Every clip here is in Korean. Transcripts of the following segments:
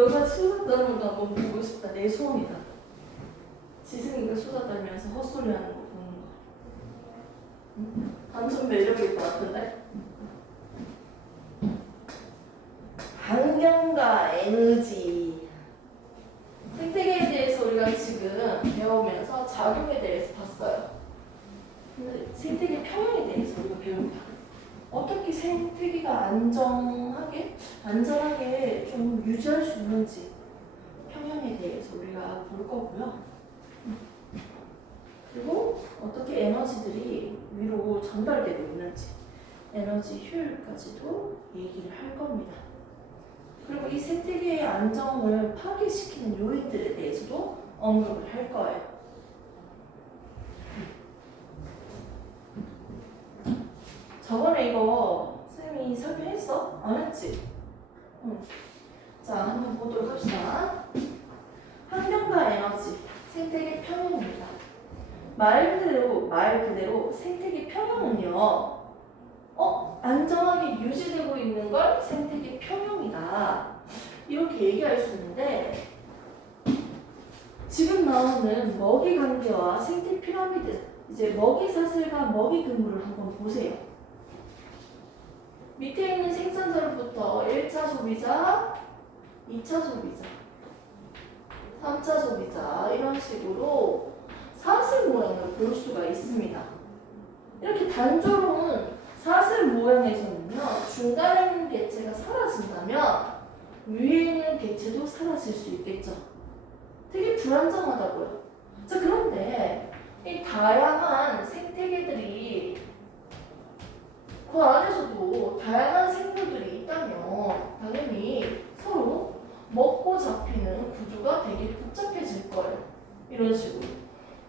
너가 수다 떠는 거 한번 보고 싶다. 내 소원이다. 지승이가 수다 떨면서 헛소리 하는 거 보는 거. 응? 단순 매력일 것 같은데? 환경과 에너지. 생태계에 대해서 우리가 지금 배우면서 작용에 대해서 봤어요. 근데 생태계 평형에 대해서 우리가 배웁니다. 어떻게 생태계가 안전하게 좀 유지할 수 있는지 평형에 대해서 우리가 볼 거고요. 그리고 어떻게 에너지들이 위로 전달되고 있는지 에너지 효율까지도 얘기를 할 겁니다. 그리고 이 생태계의 안정을 파괴시키는 요인들에 대해서도 언급을 할 거예요. 저번에 이거 쌤이 설명했어? 안 했지? 응. 자, 한번 보도록 합시다. 환경과 에너지, 생태계 평형입니다. 말 그대로 생태계 평형은요, 안정하게 유지되고 있는 걸 생태계 평형이다. 이렇게 얘기할 수 있는데, 지금 나오는 먹이 관계와 생태 피라미드, 이제 먹이 사슬과 먹이 그물을 한번 보세요. 밑에 있는 생산자로부터 1차 소비자, 2차 소비자, 3차 소비자 이런 식으로 사슬 모양을 볼 수가 있습니다. 이렇게 단조로운 사슬 모양에서는요, 중간에 있는 개체가 사라진다면 위에 있는 개체도 사라질 수 있겠죠. 되게 불안정하다고요. 자, 그런데 이 다양한 생태계들이 그 안에서도 다양한 생물들이 있다면 당연히 서로 먹고 잡히는 구조가 되게 복잡해질 거예요. 이런 식으로.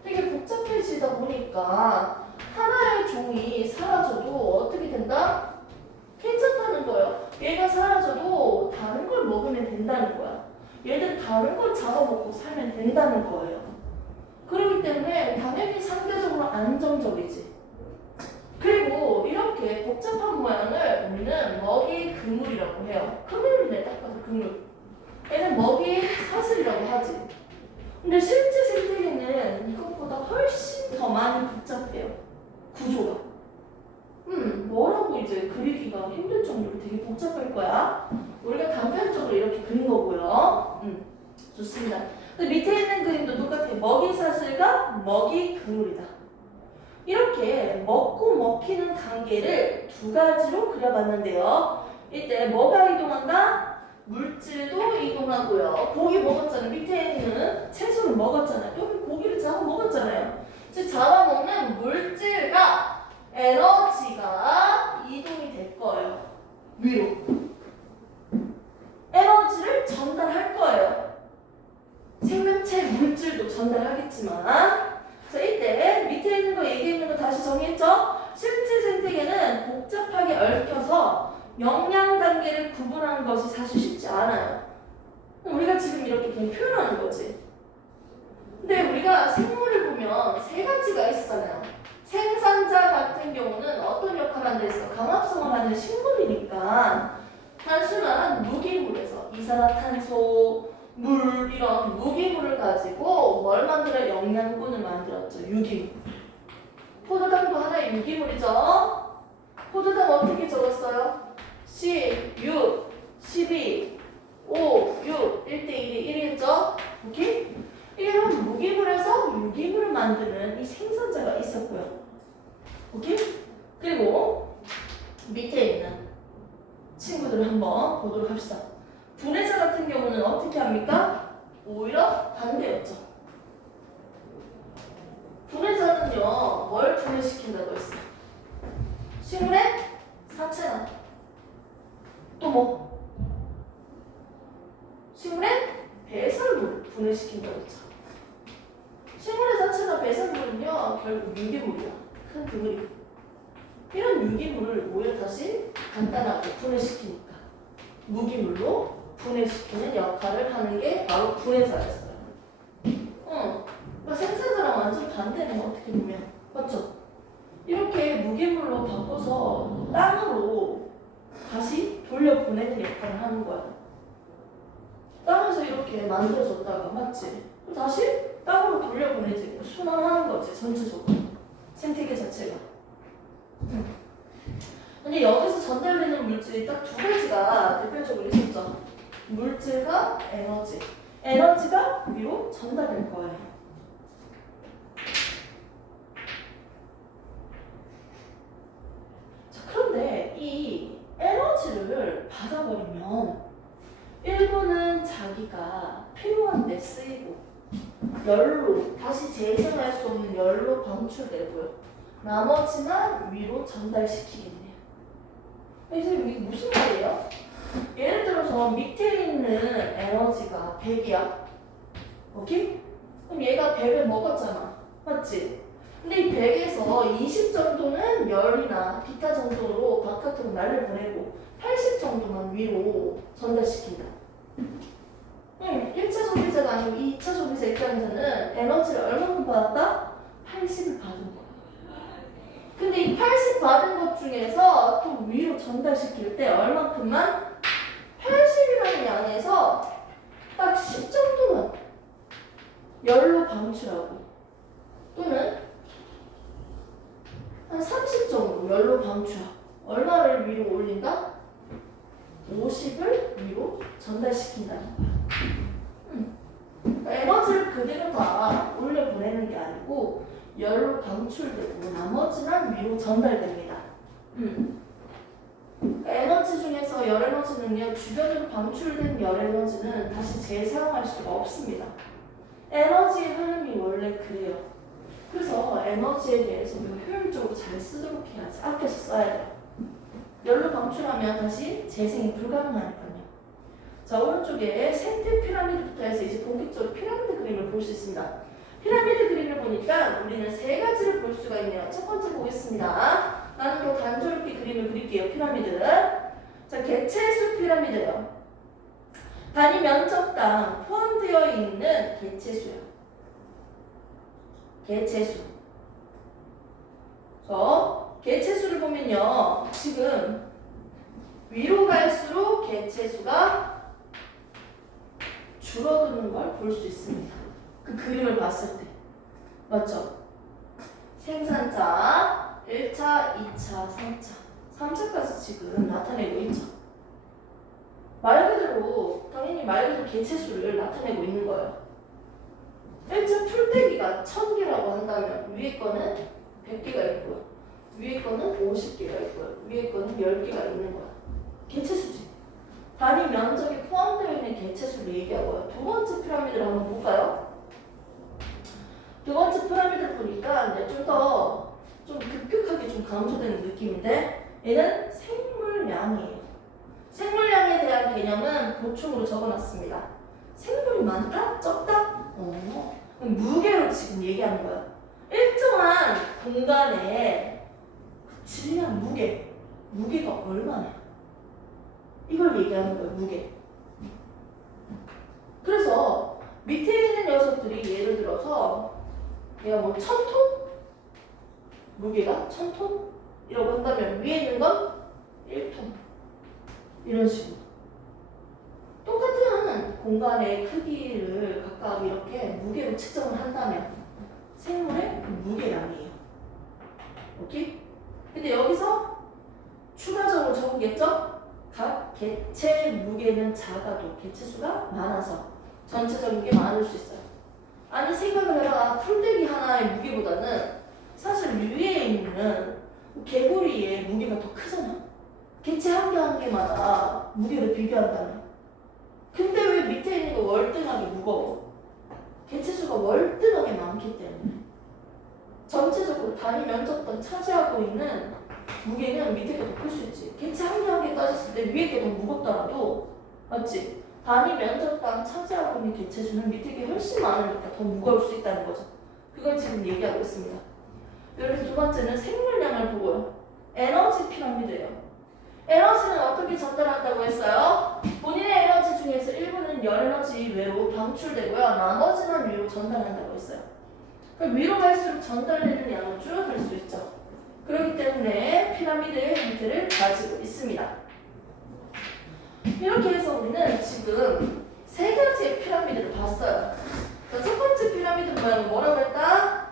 되게 복잡해지다 보니까 하나의 종이 사라져도 어떻게 된다? 괜찮다는 거예요. 얘가 사라져도 다른 걸 먹으면 된다는 거야. 얘들 다른 걸 잡아먹고 살면 된다는 거예요. 그렇기 때문에 당연히 상대적으로 안정적이지. 그리고 이렇게 복잡한 모양을 우리는 먹이 그물이라고 해요. 그물이네, 딱 봐도 그물. 얘는 먹이 사슬이라고 하지. 근데 실제 생태계는 이것보다 훨씬 더 많이 복잡해요. 구조가. 뭐라고 이제 그리기가 힘들 정도로 되게 복잡할 거야. 우리가 단편적으로 이렇게 그린 거고요. 좋습니다. 밑에 있는 그림도 똑같아요. 먹이 사슬과 먹이 그물이다. 이렇게 먹고 먹히는 관계를 두 가지로 그려봤는데요. 이때 뭐가 이동한다? 물질도 이동하고요. 고기 먹었잖아요. 밑에 있는 채소를 먹었잖아요. 여기 고기를 잡아 먹었잖아요. 즉 잡아먹는 물질과 에너지가 이동이 될 거예요. 위로. 에너지를 전달할 거예요. 생명체 물질도 전달하겠지만, 자, 이때 밑에 있는 거 얘기했는 거 다시 정리했죠? 실제 생태계는 복잡하게 얽혀서 영양 단계를 구분하는 것이 사실 쉽지 않아요. 우리가 지금 이렇게 그냥 표현하는 거지. 근데 우리가 생물을 보면 세 가지가 있었잖아요. 생산자 같은 경우는 어떤 역할을 하는 데 있어? 강합성을 하는 식물이니까 단순한 무기물에서 이산화탄소, 물 이런 무기물을 가지고 뭘 만들어? 영양분을 만들었죠. 유기물. 포도당도 하나의 유기물이죠. 포도당 어떻게 적었어요? 10, 6, 12, 5, 6, 1대1이 1이었죠? 오케이? 이런 무기물에서 유기물을 만드는 이 생산자가 있었고요. 오케이? 그리고 밑에 있는 친구들을 한번 보도록 합시다. 분해자 같은 경우는 어떻게 합니까? 오히려 반대였죠. 분해자는요, 뭘 분해시킨다고 했어? 식물의 사체나 또 뭐? 식물의 배설물 분해시킨다고 했죠. 식물의 자체나 배설물은요, 결국 유기물이야. 큰 그물이. 이런 유기물을 오히려 다시 간단하게 분해시키니까 무기물로 분해시키는 역할을 하는 게 바로 분해자였어요. 그러니까 생산자랑 완전 반대는 어떻게 보면. 맞죠? 이렇게 무기물로 바꿔서 땅으로 다시 돌려보내는 역할을 하는 거야. 땅은 이렇게 만들어줬다가 맞지? 그럼 다시 땅으로 돌려보내지. 순환하는 거지 전체적으로 생태계 자체가. 근데 여기서 전달되는 물질이 딱 두 가지가 대표적으로 있었죠. 물질과 에너지. 에너지가 위로 전달될 거예요. 자, 그런데 이 에너지를 받아버리면 일부는 자기가 필요한데 쓰이고 열로 다시 재생할 수 없는 열로 방출되고요. 나머지만 위로 전달시키겠네요. 선생님 이게 무슨 말이에요? 예를 들어서 밑에 있는 에너지가 100이야. 오케이? 그럼 얘가 100을 먹었잖아. 맞지? 근데 이 100에서 20 정도는 열이나 기타 정도로 바깥으로 날려 보내고 80 정도만 위로 전달시킨다. 1차 소비자가 아니고 2차 소비자 입장에서는 에너지를 얼마큼 받았다? 80을 받은 거야. 근데 이 80 받은 것 중에서 또 위로 전달시킬 때 얼마큼만? 80이라는 양에서 딱 10 정도만 열로 방출하고 또는 한 30 정도 열로 방출하고 얼마를 위로 올린다? 50을 위로 전달시킨다는 거야. 에너지를 그대로 다 올려보내는 게 아니고 열로 방출되고 나머지는 위로 전달됩니다. 에너지 중에서 열 에너지는요, 주변으로 방출된 열 에너지는 다시 재사용할 수가 없습니다. 에너지의 흐름이 원래 그래요. 그래서 에너지에 대해서 효율적으로 잘 쓰도록 해야지. 아껴서 써야 돼요. 열로 방출하면 다시 재생이 불가능하니까요. 자, 오른쪽에 생태 피라미드부터 해서 이제 본격적으로 피라미드 그림을 볼 수 있습니다. 피라미드 그림을 보니까 우리는 세 가지를 볼 수가 있네요. 첫 번째 보겠습니다. 나는 더 단조롭게 그림을 그릴게요. 피라미드. 자, 개체수 피라미드예요. 단위 면적당 포함되어 있는 개체수예요. 개체수. 개체수를 보면요. 지금 위로 갈수록 개체수가 줄어드는 걸 볼 수 있습니다. 그 그림을 봤을 때. 맞죠? 생산자 1차, 2차, 3차. 3차까지 지금 나타내고 있죠. 말 그대로, 당연히 말 그대로 개체수를 나타내고 있는 거예요. 1차 풀떼기가 1000개라고 한다면 위에 거는 100개가 있고요. 위에 거는 50개가 있고요. 위에 거는 10개가 있는 거야. 개체수지. 단위 면적이 포함되어 있는 개체수를 얘기하고요. 두 번째 피라미드를 한번 볼까요? 두 번째 피라미드를 보니까 이제 좀 급격하게 좀 강조되는 느낌인데 얘는 생물량이에요. 생물량에 대한 개념은 보충으로 적어놨습니다. 생물이 많다? 적다? 무게로 지금 얘기하는 거야. 일정한 공간에 질량, 무게가 얼마냐? 이걸 얘기하는 거예요, 무게. 그래서 밑에 있는 녀석들이 예를 들어서 얘가 뭐 1000톤? 무게가 1000톤? 이라고 한다면 위에 있는 건 1톤. 이런 식으로. 똑같은 공간의 크기를 각각 이렇게 무게로 측정을 한다면 생물의 무게량이에요. 오케이? 근데 여기서 추가적으로 적은겠죠? 각 개체 무게는 작아도 개체수가 많아서 전체적인 게 많을 수 있어요. 아니 생각을 해봐. 풀떼기 하나의 무게보다는 사실 위에 있는 개구리의 무게가 더 크잖아. 개체 한 개 한 개마다 무게를 비교한다면. 근데 왜 밑에 있는 거 월등하게 무거워? 개체수가 월등하게 많기 때문에. 전체적으로 단위 면적당 차지하고 있는 무게는 밑에 게 더 클 수 있지. 개체 한 개 한 개 따졌을 때 위에 게 더 무겁더라도, 맞지? 단위 면적당 차지하고 있는 개체수는 밑에 게 훨씬 많으니까 더 무거울 수 있다는 거죠. 그걸 지금 얘기하고 있습니다. 그래서 두 번째는 생물량을 보고요. 에너지 피라미드예요. 에너지는 어떻게 전달한다고 했어요? 본인의 에너지 중에서 일부는 열 에너지 외로 방출되고요. 나머지는 위로 전달한다고 했어요. 그럼 위로 갈수록 전달되는 양은 줄어들 수 있죠. 그렇기 때문에 피라미드의 형태를 가지고 있습니다. 이렇게 해서 우리는 지금 세 가지의 피라미드를 봤어요. 자, 첫 번째 피라미드 모양은 뭐라고 했다?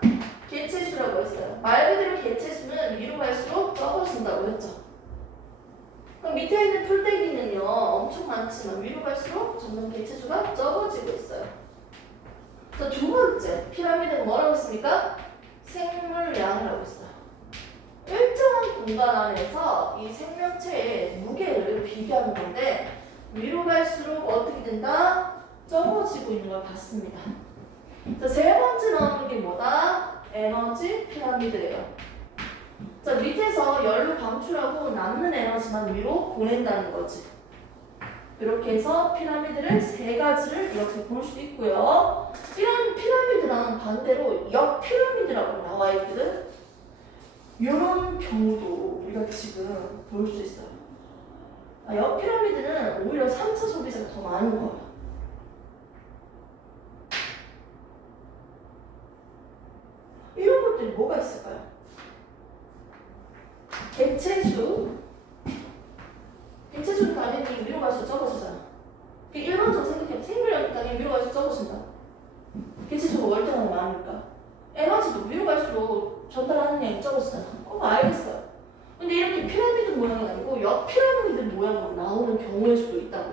개체수라고 했어요. 말 그대로 개체수는 위로 갈수록 적어진다고 했죠. 그럼 밑에 있는 풀떼기는요 엄청 많지만 위로 갈수록 점점 개체수가 적어지고 있어요. 자, 두 번째 피라미드는 뭐라고 했습니까? 생물량이라고 했어요. 일정한 공간 안에서 이 생명체의 무게를 비교하는 건데 위로 갈수록 어떻게 된다? 적어지고 있는 걸 봤습니다. 자, 세 번째 나오는 게 뭐다? 에너지 피라미드예요. 자, 밑에서 열로 방출하고 남는 에너지만 위로 보낸다는 거지. 이렇게 해서 피라미드를 세 가지를 이렇게 볼 수 있고요. 이런 피라미드랑 반대로 역 피라미드라고 나와 있거든. 이런 경우도 우리가 지금 볼 수 있어요. 역 피라미드는 오히려 3차 소비자가 더 많은 거예요. 이런 것들이 뭐가 있을까요? 개체수는 당연히 위로 갈수록 적어지잖아. 일반적으로 생각해. 생물량이 당연히 위로 갈수록 적어진다. 개체수가 월등하게 많으니까. 에너지도 위로 갈수록 전달하는 양이 적어지잖아. 알겠어요. 근데 이렇게 피라미드 모양이 아니고 옆 피라미드 모양으로 나오는 경우일 수도 있다고.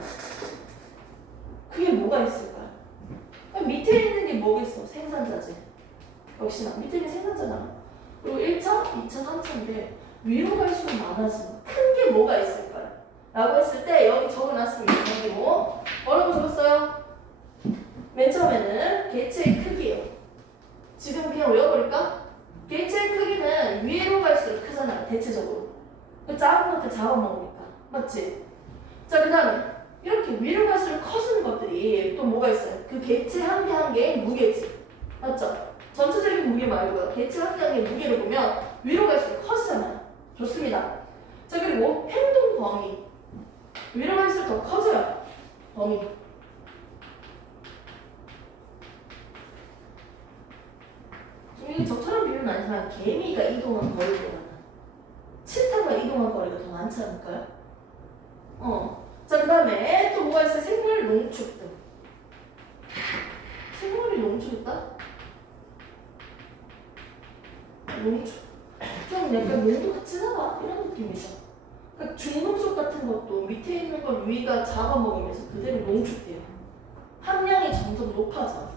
그게 뭐가 있을까요? 밑에 있는 게 뭐겠어? 생산자지. 역시나 밑에 있는 생산자잖아. 그리고 1차, 2차, 3차인데 위로 갈수록 많아지는 큰 게 뭐가 있을까요? 라고 했을 때 여기 적어놨습니다. 여기 뭐라고 적었어요? 맨 처음에는 개체의 크기예요. 지금 그냥 외워버릴까? 개체의 크기는 위로 갈수록 크잖아요. 대체적으로. 그 작은 것들 잡아먹으니까. 맞지? 자, 그 다음에 이렇게 위로 갈수록 커지는 것들이 또 뭐가 있어요? 그 개체 한 개 한 개의 무게지. 맞죠? 전체적인 무게 말고요. 개체 한 개 한 개의 무게를 보면 위로 갈수록 커지잖아요. 좋습니다. 자, 그리고 행동 범위. 위로 갈수록 더 커져요. 범위. 이게 적절한 비유는 아니지만 개미가 이동한 거리보다는 치타가 이동한 거리가 더 많지 않을까요? 자, 그 다음에 또 뭐가 있어요? 생물 농축 등. 생물이 농축했다? 농축. 좀 약간 농도 같이 나가 이런 느낌이죠. 그러니까 중금속 같은 것도 밑에 있는 걸 위가 잡아먹으면서 그대로 농축돼요. 함량이 점점 높아져.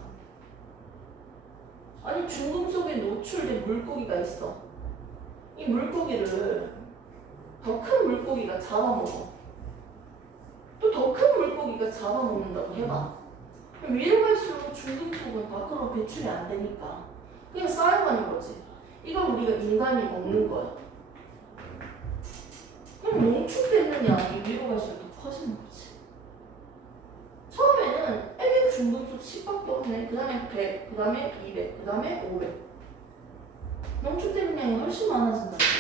아니, 중금속에 노출된 물고기가 있어. 이 물고기를 더 큰 물고기가 잡아먹어. 또 더 큰 물고기가 잡아먹는다고 해봐. 위로 갈수록 중금속은 밖으로 배출이 안 되니까 그냥 쌓여가는 거지. 이걸 우리가 인간이 먹는 거야. 그럼 농축되는 양이 위로 갈수록 더 커지는 거지. 처음에는 애기 중금속 10밖에 없네. 그 다음에 100, 그 다음에 200, 그 다음에 500. 농축되는 양이 훨씬 많아진다는 거지.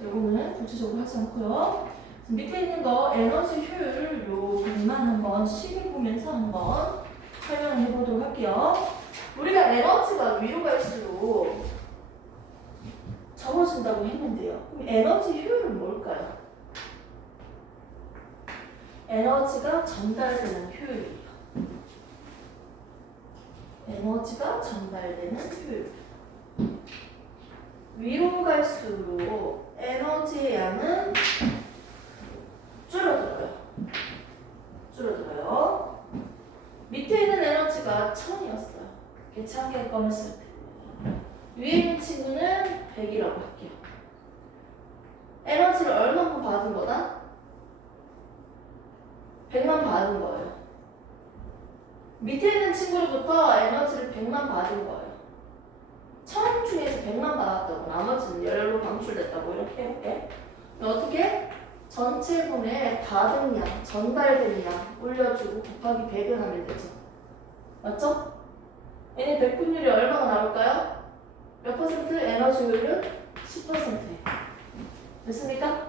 이거는 구체적으로 하지 않고요. 밑에 있는 거 에너지 효율 요 부분만 한번 식을 보면서 한번 설명을 해보도록 할게요. 우리가 에너지가 위로 갈수록 적어진다고 했는데요. 그럼 에너지 효율은 뭘까요? 에너지가 전달되는 효율이에요. 에너지가 전달되는 효율. 위로 갈수록 에너지의 양은 줄어들어요. 밑에 있는 에너지가 1000이었어요. 개체 한 개를 꺼냈을 때. 위에 있는 친구는 100이라고 할게요. 에너지를 얼마큼 받은 거다? 100만 받은 거예요. 밑에 있는 친구로부터 에너지를 100만 받은 거예요. 1000 중에서 100만 받았다고 나머지는 열로 방출됐다고 이렇게 해볼게. 어떻게? 전체 분의 받은 양, 전달된 양 올려주고 곱하기 100을 하면 되죠. 맞죠? 얘네 백분율이 얼마가 나올까요? 몇 퍼센트? 에너지 효율은 10%예요. 됐습니까?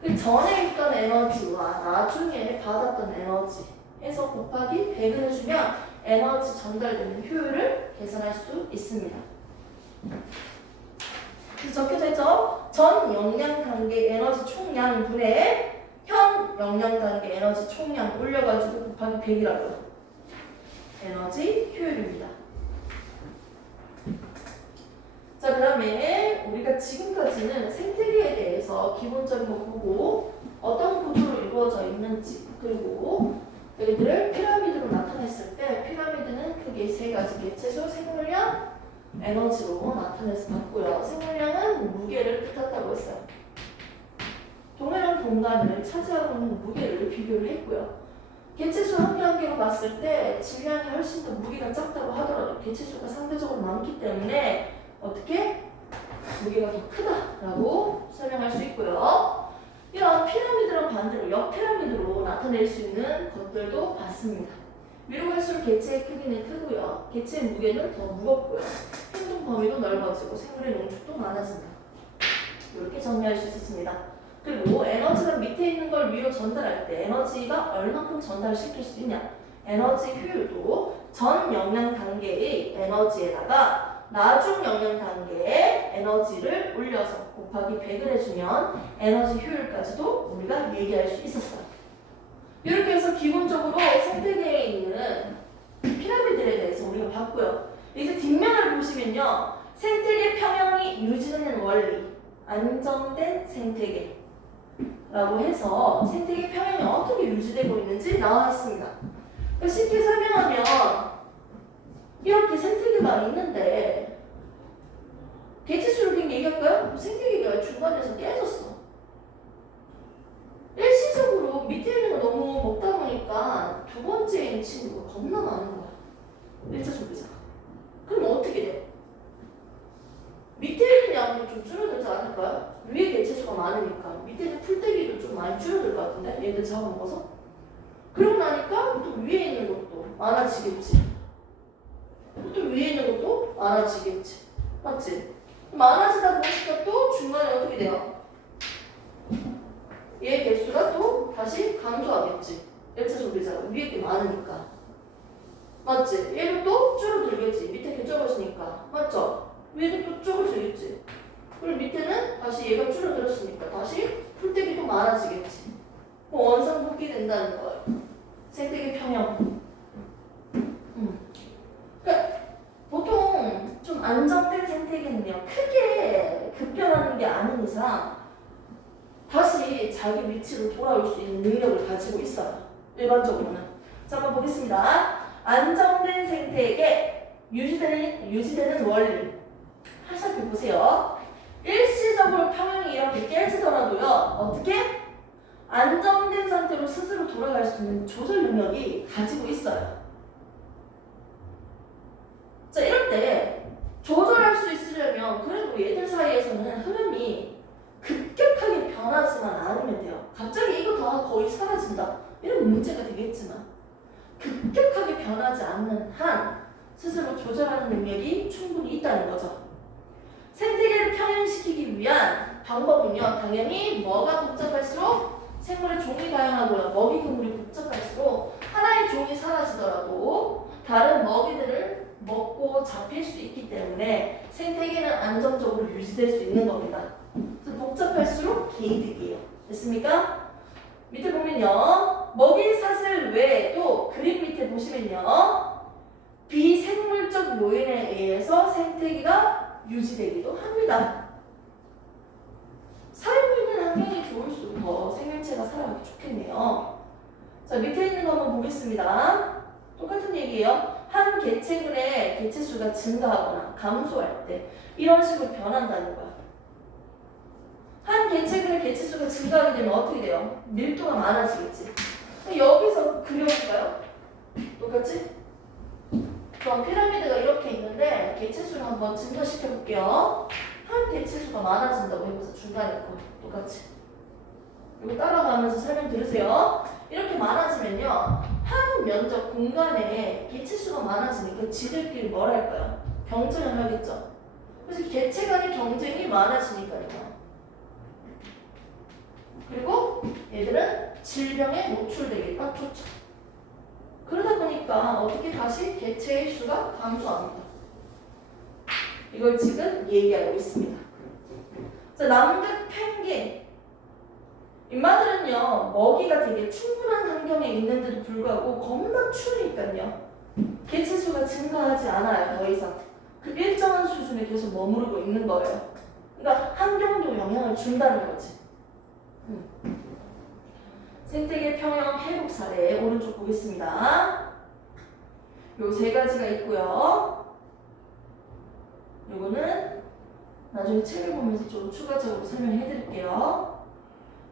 그 전에 있던 에너지와 나중에 받았던 에너지 해서 곱하기 100을 해주면 에너지 전달되는 효율을 계산할 수 있습니다. 그래서 적혀져 있죠? 전 영양 관계 에너지 총량 분의 현 전 영양 단계 에너지 총량 올려가지고 곱하기 100이라고요. 에너지 효율입니다. 자, 그다음에 우리가 지금까지는 생태계에 대해서 기본적인 거 보고 어떤 구조로 이루어져 있는지, 그리고 얘들을 피라미드로 나타냈을 때 피라미드는 크게 세 가지: 개체수, 생물량, 에너지로 나타내서 봤고요. 생물량은 무게를 뜻한다고 했어요. 동일한 공간을 차지하고 있는 무게를 비교를 했고요. 개체수 한 개 한 개로 봤을 때 질량이 훨씬 더 무게가 작다고 하더라도 개체수가 상대적으로 많기 때문에 어떻게? 무게가 더 크다라고 설명할 수 있고요. 이런 피라미드랑 반대로 역피라미드로 나타낼 수 있는 것들도 봤습니다. 위로 갈수록 개체의 크기는 크고요. 개체의 무게는 더 무겁고요. 행동 범위도 넓어지고 생물의 농축도 많아진다. 이렇게 정리할 수 있었습니다. 그리고 에너지가 밑에 있는 걸 위로 전달할 때 에너지가 얼마큼 전달시킬 수 있냐? 에너지 효율도 전 영양 단계의 에너지에다가 나중 영양 단계의 에너지를 올려서 곱하기 100을 해주면 에너지 효율까지도 우리가 얘기할 수 있었어요. 이렇게 해서 기본적으로 생태계에 있는 피라미드에 대해서 우리가 봤고요. 이제 뒷면을 보시면요. 생태계 평형이 유지되는 원리, 안정된 생태계 라고 해서 생태계 평형이 어떻게 유지되고 있는지 나와 있습니다. 그러니까 쉽게 설명하면 이렇게 생태계가 있는데 개체수를 그냥 얘기할까요? 생태계가 중간에서 깨졌어. 일시적으로 밑에 있는 거 너무 먹다 보니까 두 번째에 있는 친구가 겁나 많은 거야. 일자 소비자가. 그럼 어떻게 돼? 밑에 있는 양도 좀 줄어들지 않을까요? 위에 개체수가 많으니까 밑에 있는 풀떼기도 좀 많이 줄어들 것 같은데 얘들 잡아먹어서. 그러고 나니까 또 위에 있는 것도 많아지겠지. 또 위에 있는 것도 많아지겠지. 맞지? 많아지다 보니까 또 중간에 어떻게 돼요? 얘 개수가 또 다시 감소하겠지. 일차 소비자가 위에 게 많으니까. 맞지? 얘도 또 줄어들겠지. 밑에 게 적어지니까. 맞죠? 위에도 또 적어지겠지. 그리고 밑에는 다시 얘가 줄어들었으니까 다시 풀떼기도 많아지겠지. 원상복귀 된다는 거예요. 생태계 평형. 그러니까 보통 좀 안정된 생태계는요. 크게 급변하는 게 아닌 이상 다시 자기 위치로 돌아올 수 있는 능력을 가지고 있어요. 일반적으로는. 자, 한번 보겠습니다. 안정된 생태계, 유지되는 원리. 살펴보세요. 일시적으로 평형이 이렇게 깨지더라도요. 어떻게? 안정된 상태로 스스로 돌아갈 수 있는 조절 능력이 가지고 있어요. 자, 이럴 때 조절할 수 있으려면 그래도 얘들 사이에서는 흐름이 급격하게 변하지만 않으면 돼요. 갑자기 이거 다 거의 사라진다. 이런 문제가 되겠지만 급격하게 변하지 않는 한 스스로 조절하는 능력이 충분히 있다는 거죠. 생태계를 평행시키기 위한 방법은요. 당연히 뭐가 복잡할수록 생물의 종이 다양하고요. 먹이 그물이 복잡할수록 하나의 종이 사라지더라도 다른 먹이들을 먹고 잡힐 수 있기 때문에 생태계는 안정적으로 유지될 수 있는 겁니다. 그래서 복잡할수록 개이득이에요. 됐습니까? 밑에 보면요. 먹이 사슬 외에도 그림 밑에 보시면요. 비생물적 요인에 의해서 생태계가 유지되기도 합니다. 살고 있는 환경이 좋을수록 더 생명체가 살아가기 좋겠네요. 자, 밑에 있는 거 한번 보겠습니다. 똑같은 얘기예요. 한 개체군의 개체수가 증가하거나 감소할 때 이런 식으로 변한다는 거야. 한 개체군의 개체수가 증가하게 되면 어떻게 돼요? 밀도가 많아지겠지. 여기서 그려볼까요? 똑같이? 그럼 피라미드가 이렇게 있는데 개체수를 한번 증가시켜 볼게요. 한 개체수가 많아진다고 해보세요. 중간에 거 똑같이. 이거 따라가면서 설명 들으세요. 이렇게 많아지면요. 한 면적 공간에 개체수가 많아지니까 지들끼리 뭘 할까요? 경쟁을 하겠죠. 그래서 개체 간의 경쟁이 많아지니까요. 그리고 얘들은 질병에 노출되기 딱 좋죠. 그러다 보니까 어떻게 다시 개체의 수가 감소합니다. 이걸 지금 얘기하고 있습니다. 자, 남극 펭귄. 인마들은요, 먹이가 되게 충분한 환경에 있는데도 불구하고 겁나 추우니까요. 개체수가 증가하지 않아요, 더 이상. 그 일정한 수준에 계속 머무르고 있는 거예요. 그러니까 환경도 영향을 준다는 거지. 생태계 평형 회복 사례 오른쪽 보겠습니다. 요 세 가지가 있고요. 요거는 나중에 책을 보면서 좀 추가적으로 설명해 드릴게요.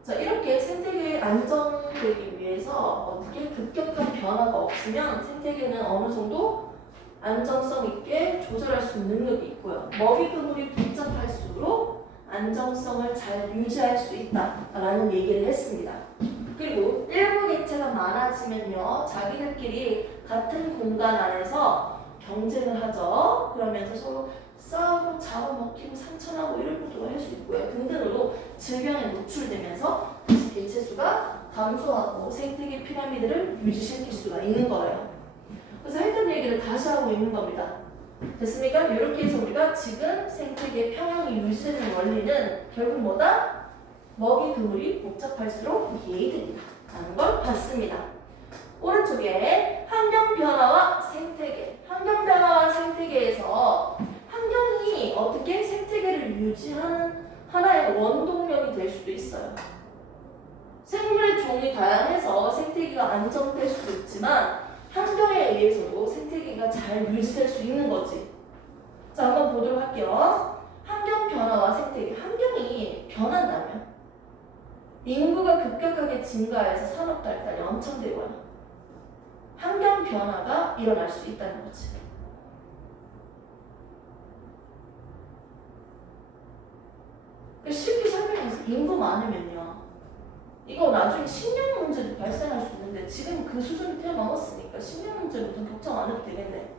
자, 이렇게 생태계에 안정되기 위해서 어떻게 급격한 변화가 없으면 생태계는 어느 정도 안정성 있게 조절할 수 있는 능력이 있고요. 먹이 그물이 복잡할수록 안정성을 잘 유지할 수 있다라는 얘기를 했습니다. 그리고 일부 개체가 많아지면요, 자기들끼리 같은 공간 안에서 경쟁을 하죠. 그러면서 서로 싸우고 잡아먹히고 상처나고 이런 것도 할 수 있고요. 등등으로 질병에 노출되면서 다시 개체수가 감소하고 생태계 피라미드를 유지시킬 수가 있는 거예요. 그래서 했던 얘기를 다시 하고 있는 겁니다. 됐습니까? 이렇게 해서 우리가 지금 생태계 평형이 유지되는 원리는 결국 뭐다? 먹이 그물이 복잡할수록 이해된다 라는 걸 봤습니다. 오른쪽에 환경 변화와 생태계. 환경 변화와 생태계에서 환경이 어떻게 생태계를 유지하는 하나의 원동력이 될 수도 있어요. 생물의 종이 다양해서 생태계가 안정될 수도 있지만 환경에 의해서도 생태계가 잘 유지될 수 있는 거지. 자, 한번 보도록 할게요. 환경 변화와 생태계. 환경이 변한다면 인구가 급격하게 증가해서 산업 발달이 엄청 되고요. 환경 변화가 일어날 수 있다는 거지. 쉽게 설명해서 인구 많으면요, 이거 나중에 식량 문제도 발생할 수 있는데 지금 그 수준이 뛰어넘었으니까 식량 문제도 좀 걱정 안 해도 되겠네.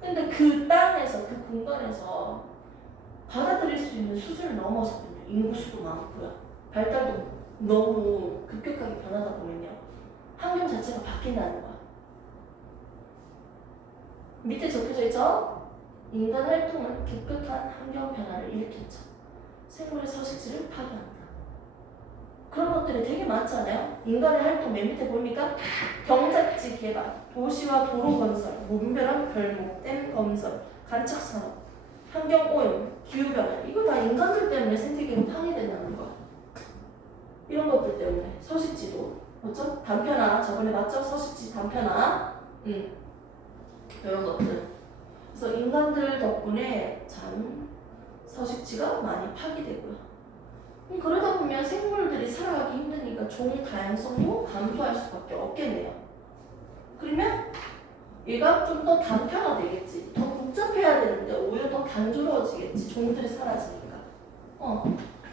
근데 그 땅에서, 그 공간에서 받아들일 수 있는 수준을 넘어서거든요. 인구수도 많고요. 발달도 너무 급격하게 변하다 보면요, 환경 자체가 바뀐다는 거야. 밑에 적혀져 있죠? 인간 활동은 급격한 환경 변화를 일으켰죠. 생물의 서식지를 파괴한다. 그런 것들이 되게 많잖아요. 인간의 활동 맨 밑에 보니까 경작지 개발, 도시와 도로 건설, 무분별한 벌목, 댐 건설, 간척 산업, 환경 오염, 기후 변화, 이거 다 인간들 때문에 생태계가 파괴된다는 거야. 이런 것들 때문에 서식지도 뭐죠? 단편화, 저번에 봤죠? 서식지 단편화, 이런 것들. 그래서 인간들 덕분에 참 서식지가 많이 파괴되고요. 그러다 보면 생물들이 살아가기 힘드니까 종 다양성도 감소할 수밖에 없겠네요. 그러면 얘가 좀 더 단편화되겠지. 더 복잡해야 되는데 오히려 더 단조로워지겠지. 종들이 사라지니까.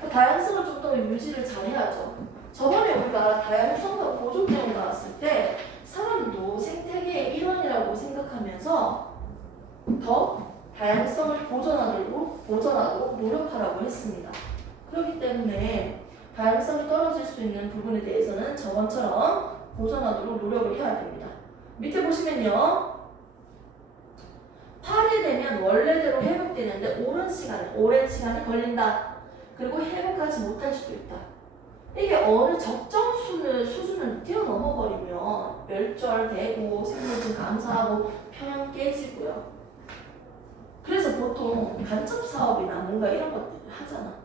그 다양성을 좀 더 유지를 잘해야죠. 저번에 우리가 다양성과 보존내용 나왔을 때 사람도 생태계의 일원이라고 생각하면서 더 다양성을 보존하도록 노력하라고 했습니다. 그렇기 때문에 다양성이 떨어질 수 있는 부분에 대해서는 저번처럼 보존하도록 노력을 해야 됩니다. 밑에 보시면요, 파괴되면 원래대로 회복되는데 오랜 시간이 걸린다. 그리고 회복하지 못할 수도 있다. 이게 어느 적정 수준을 뛰어넘어버리면 멸절되고 생물질 감소하고 평형 깨지고요. 그래서 보통 간첩 사업이나 뭔가 이런 것들 하잖아.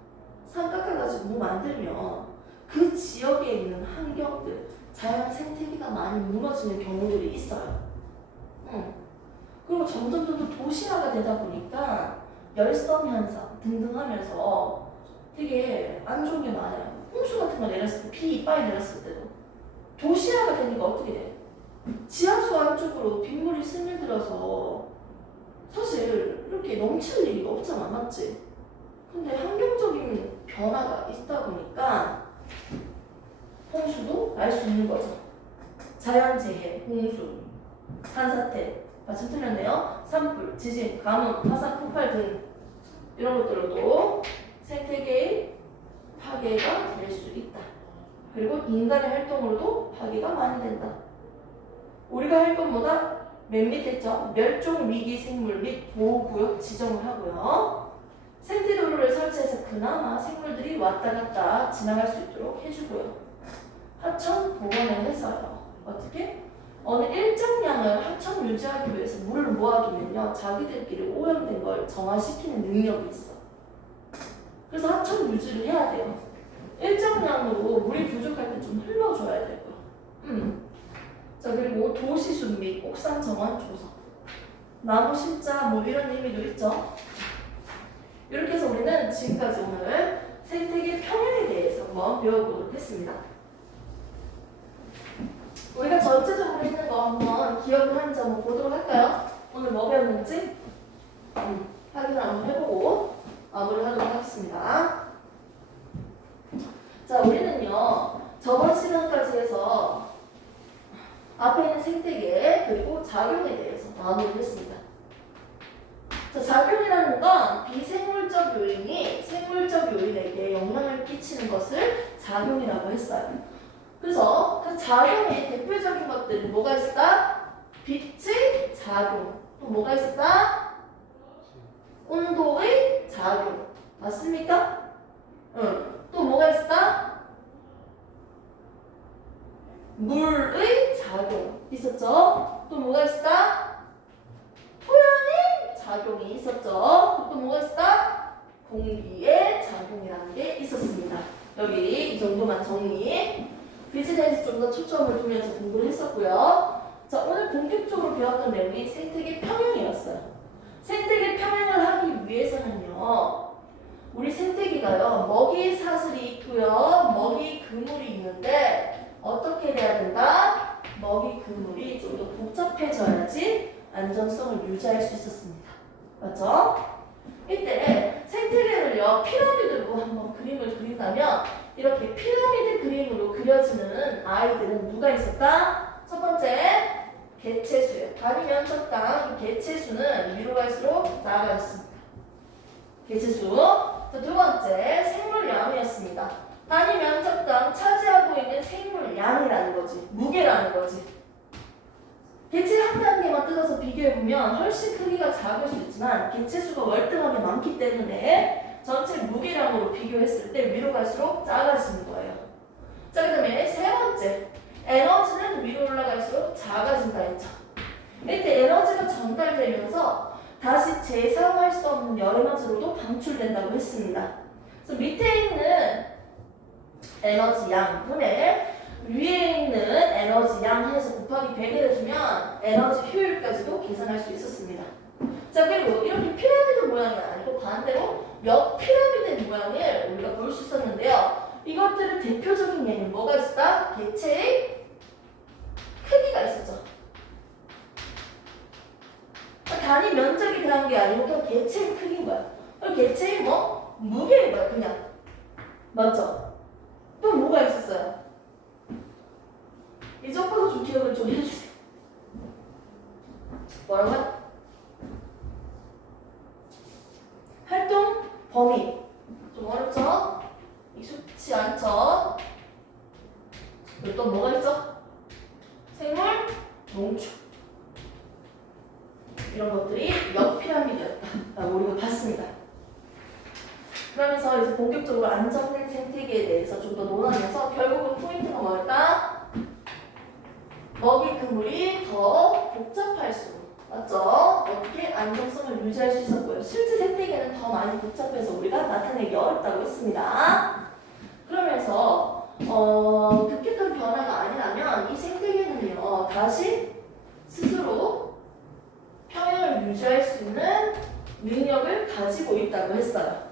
산 깎아가지고 뭐 만들면 그 지역에 있는 환경들, 자연 생태계가 많이 무너지는 경우들이 있어요. 그리고 점점 도시화가 되다 보니까 열섬 현상 등등 하면서 되게 안 좋은 게 많아요. 홍수 같은 거 내렸을 때, 비 이빨이 내렸을 때도 도시화가 되니까 어떻게 돼? 지하수 안쪽으로 빗물이 스며들어서 사실 이렇게 넘칠 일이 없잖아, 맞지? 근데 환경적인 변화가 있다 보니까 홍수도 날 수 있는 거죠. 자연재해, 홍수, 산사태, 마침 틀렸네요. 산불, 지진, 가뭄, 화산 폭발 등 이런 것들로도 생태계의 파괴가 될 수 있다. 그리고 인간의 활동으로도 파괴가 많이 된다. 우리가 할 건 뭐다? 맨 밑에 있죠? 멸종 위기 생물 및 보호구역 지정을 하고요. 생태도로를 설치해서 그 그나마 생물들이 왔다 갔다 지나갈 수 있도록 해주고요. 하천 복원을 해서요. 어떻게? 어느 일정량을 하천 유지하기 위해서 물을 모아두면요. 자기들끼리 오염된 걸 정화시키는 능력이 있어. 그래서 하천 유지를 해야 돼요. 일정량으로 물이 부족할 때 좀 흘러줘야 되고요. 자, 그리고 도시숲 및 옥상 정원 조성. 나무 심자 뭐 이런 의미도 있죠. 이렇게 해서 우리는 지금까지 오늘 생태계 평형에 대해서 한번 배워보도록 했습니다. 우리가 전체적으로 했는 거 한번 기억을 하는지 한번 보도록 할까요? 오늘 뭐 배웠는지 확인을 한번 해보고 마무리하도록 하겠습니다. 자, 우리는요 저번 시간까지 해서 앞에 있는 생태계 그리고 작용에 대해서 마무리를 했습니다. 자, 작용이라는 건 비생물적 요인이 생물적 요인에게 영향을 끼치는 것을 작용이라고 했어요. 그래서 그 작용의 대표적인 것들은 뭐가 있을까? 빛의 작용. 또 뭐가 있을까? 온도의 작용. 맞습니까? 또 뭐가 있을까? 물의 작용 있었죠? 또 뭐가 있을까? 토양의 작용이 있었죠? 또 뭐가 있을까? 공기의 작용이라는 게 있었습니다. 여기 이 정도만 정리. 빛에 대해서 좀 더 초점을 두면서 공부를 했었고요. 자, 오늘 본격적으로 배웠던 내용이 생태계 평형이었어요. 생태계 평형을 하기 위해서는요, 우리 생태계가요, 먹이 사슬이 있고요, 먹이 그물이 있는데 어떻게 돼야 된다? 먹이 그물이 좀 더 복잡해져야지 안정성을 유지할 수 있었습니다. 맞죠? 이때 생태계를요, 피라미드로 한번 그림을 그린다면 이렇게 피라미드 그림으로 그려지는 아이들은 누가 있을까? 첫 번째, 개체수예요. 단위 면적당 개체수는 위로 갈수록 작아졌습니다. 개체수. 자, 두 번째, 생물량이었습니다. 단위 면적당 차지하고 있는 생물량이라는 거지. 무게라는 거지. 개체 한 단계만 뜯어서 비교해보면 훨씬 크기가 작을 수 있지만 개체수가 월등하게 많기 때문에 전체 무게량으로 비교했을 때 위로 갈수록 작아지는 거예요. 자, 그 다음에 세 번째, 에너지는 위로 올라갈수록 작아진다 했죠. 이때 에너지가 전달되면서 다시 재사용할 수 없는 에너지로도 방출된다고 했습니다. 그래서 밑에 있는 에너지 양분에 위에 있는 에너지 양 해서 곱하기 100을 해주면 에너지 효율까지도 계산할 수 있었습니다. 자, 그리고 이렇게 피라미드 모양이 아니고 반대로 옆 피라미드 모양을 우리가 볼 수 있었는데요. 이것들의 대표적인 예는 뭐가 있을까? 개체의 크기가 있었죠. 단위 면적이 대한 게 아니고 그냥 개체의 크기인 거야. 그럼 개체의 뭐? 무게인 거야, 그냥. 맞죠? 또 뭐가 있었어요? 이 정도도 좀 기억을 좀 해주세요. 뭐라고요? 활동 범위. 좀 어렵죠? 익숙치 않죠? 그리고 또 뭐가 있죠? 생물, 농축. 이런 것들이 옆 피라미드였다라고 우리가 봤습니다. 그러면서 이제 본격적으로 안정된 생태계에 대해서 좀 더 논하면서 결국은 포인트가 뭘까? 먹이 그물이 더 복잡할수록, 맞죠? 어떻게 안정성을 유지할 수 있었고요. 실제 생태계는 더 많이 복잡해서 우리가 나타내기 어렵다고 했습니다. 그러면서 급격한 변화가 아니라면 이 생태계는요 다시 스스로 평형을 유지할 수 있는 능력을 가지고 있다고 했어요.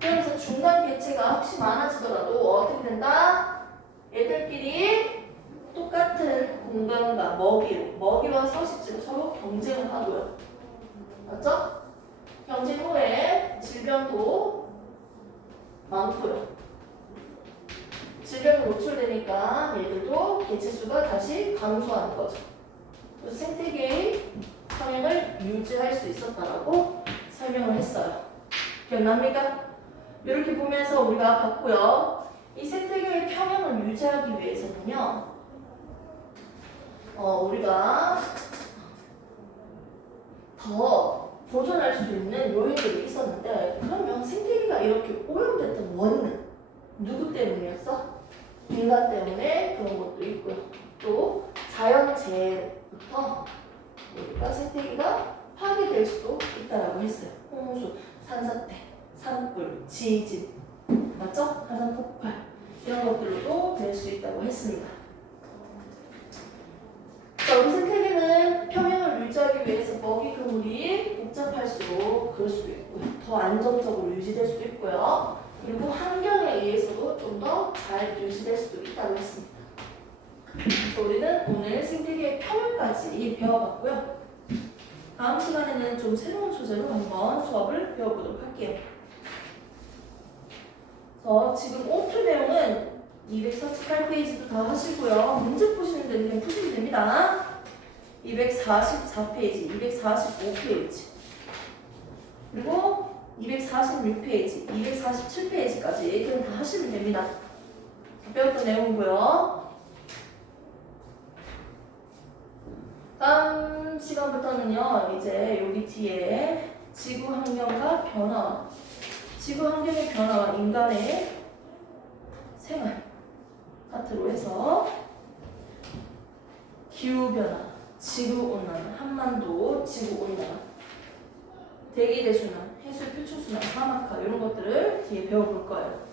그래서 중간 개체가 혹시 많아지더라도 어떻게 된다? 얘들끼리 똑같은 공간과 먹이와 서식지로 서로 경쟁을 하고요. 맞죠? 경쟁 후에 질병도 많고요. 질병에 노출되니까 얘들도 개체수가 다시 감소하는 거죠. 그래서 생태계의 평형을 유지할 수 있었다라고 설명을 했어요. 기억납니까? 이렇게 보면서 우리가 봤고요. 이 생태계의 평형을 유지하기 위해서는요. 우리가 더 보존할 수 있는 요인들이 있었는데 그러면 생태계가 이렇게 오염됐던 원인은 누구 때문이었어? 인간 때문에 그런 것도 있고요. 또 자연재해부터 우리가 생태계가 파괴될 수도 있다라고 했어요. 홍수, 산사태, 산불, 지진, 맞죠? 화산 폭발 이런 것들로도 될 수 있다고 했습니다. 자, 우리 생태계는 평형을 유지하기 위해서 먹이 그물이 복잡할수록 그럴 수도 있고요. 더 안정적으로 유지될 수도 있고요. 그리고 환경에 의해서도 좀 더 잘 유지될 수도 있다고 했습니다. 그래서 우리는 오늘 생태계의 평형까지 배워봤고요. 다음 시간에는 좀 새로운 소재로 한번 수업을 배워보도록 할게요. 지금 오프 내용은 248페이지도 다 하시고요. 문제 푸시는 데는 그냥 푸시면 됩니다. 244페이지, 245페이지, 그리고 246페이지, 247페이지까지 그냥 다 하시면 됩니다. 배웠던 내용이고요. 다음 시간부터는요, 이제 여기 뒤에 지구 환경과 변화, 지구 환경의 변화와 인간의 생활 파트로 해서 기후변화, 지구온난화, 한반도 지구온난화, 대기대순환, 해수 표초순환, 사막화 이런 것들을 뒤에 배워볼 거예요.